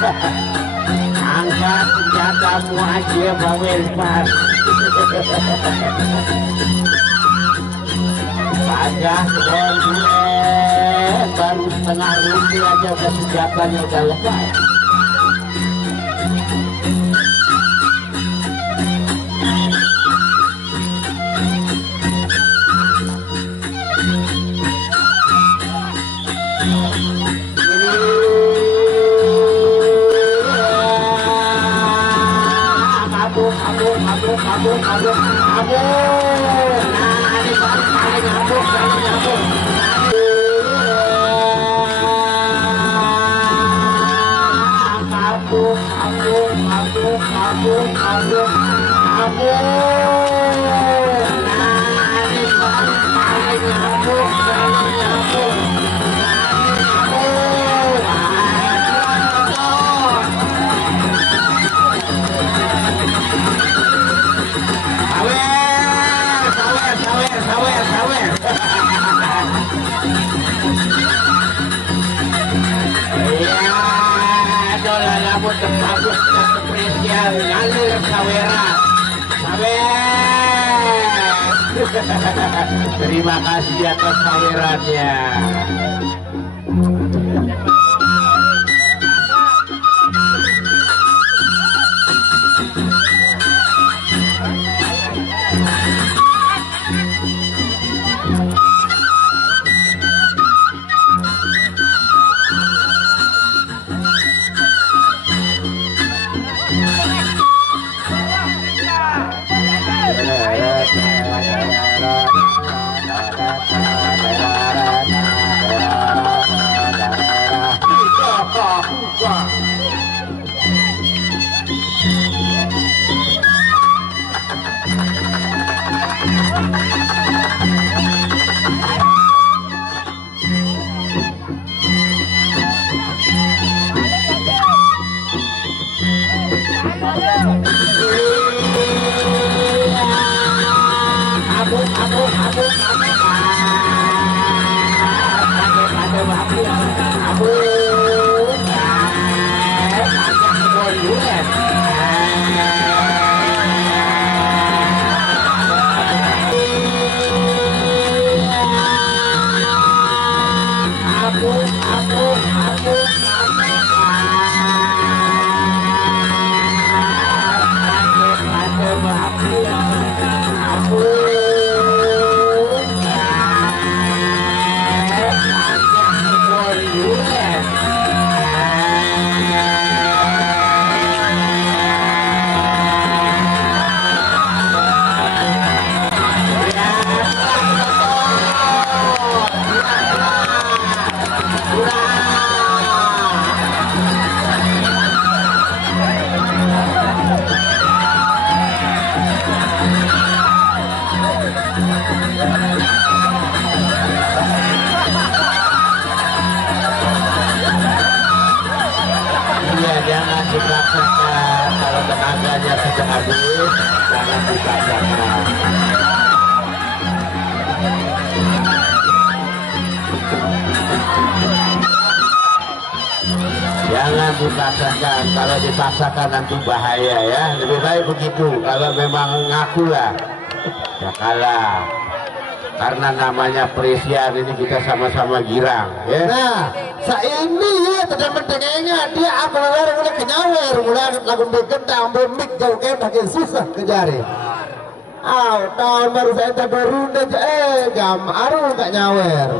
Angkat senjatamu aja bawel pas. Pajak kebon gue baru setengah rugi aja udah senjatanya udah lepas. Kabur. Nah, ini paling nyambung. Bagus spesial ngalir sawera. Terima kasih atas sawerannya. Kalau tenaganya sudah habis, jangan dipaksakan. Jangan dipaksakan, kalau dipaksakan nanti bahaya ya. Lebih baik begitu, kalau memang ngaku lah ya kalah. Karena namanya Presian ini kita sama-sama girang ya. Nah, ini ya tidak mendengarnya dia keluar mulai kenyawer, mulai lagu dikendang bermik jauh kayak makin susah kejari. Tahun baru saya baru gam aru gak nyawer.